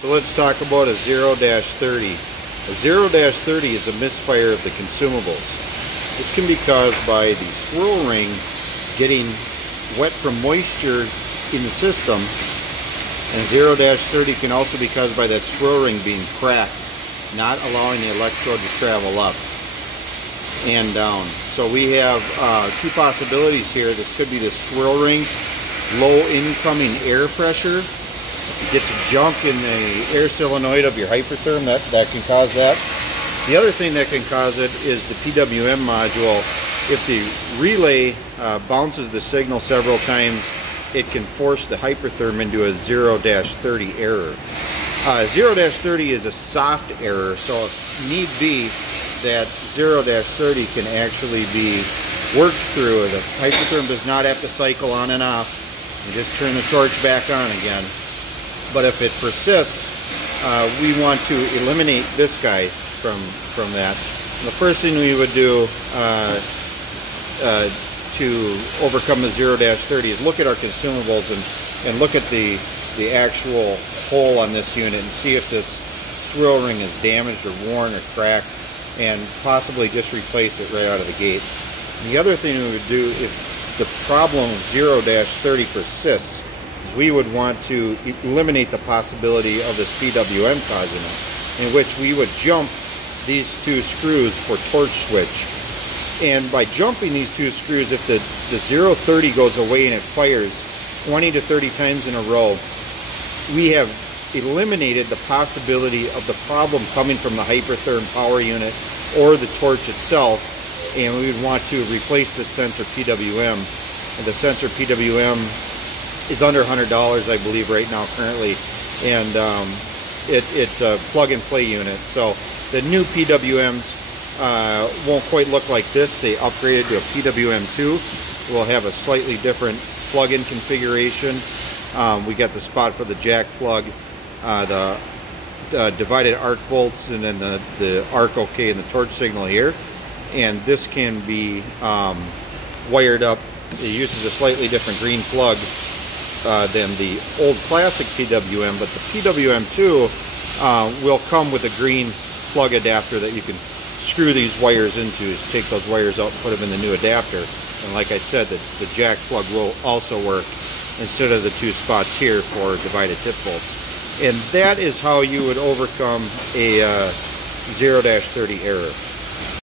So let's talk about a 0-30. A 0-30 is a misfire of the consumables. This can be caused by the swirl ring getting wet from moisture in the system, and 0-30 can also be caused by that swirl ring being cracked, not allowing the electrode to travel up and down. So we have two possibilities here. This could be the swirl ring, low incoming air pressure. If you get some junk in the air solenoid of your Hypertherm, that can cause that. The other thing that can cause it is the PWM module. If the relay bounces the signal several times, it can force the Hypertherm into a 0-30 error. 0-30 is a soft error, so if need be, that 0-30 can actually be worked through. The Hypertherm does not have to cycle on and off. You just turn the torch back on again. But if it persists, we want to eliminate this guy from that. And the first thing we would do to overcome the 0-30 is look at our consumables and look at the actual hole on this unit and see if this swirl ring is damaged or worn or cracked, and possibly just replace it right out of the gate. And the other thing we would do if the problem of 0-30 persists, we would want to eliminate the possibility of this PWM causing it, in which we would jump these two screws for torch switch. And by jumping these two screws, if the 0-30 goes away and it fires 20 to 30 times in a row, we have eliminated the possibility of the problem coming from the Hypertherm power unit or the torch itself, and we would want to replace the sensor PWM. And the sensor PWM is under $100, I believe, right now currently, and it's a plug-and-play unit. So the new PWMs won't quite look like this. They upgraded to a PWM2. We'll have a slightly different plug-in configuration. We got the spot for the jack plug, the divided arc volts, and then the arc OK and the torch signal here. And this can be wired up. It uses a slightly different green plug than the old classic PWM, but the PWM2 will come with a green plug adapter that you can screw these wires into. Just take those wires out and put them in the new adapter. And like I said, the jack plug will also work instead of the two spots here for divided tip bolts. And that is how you would overcome a 0-30 error.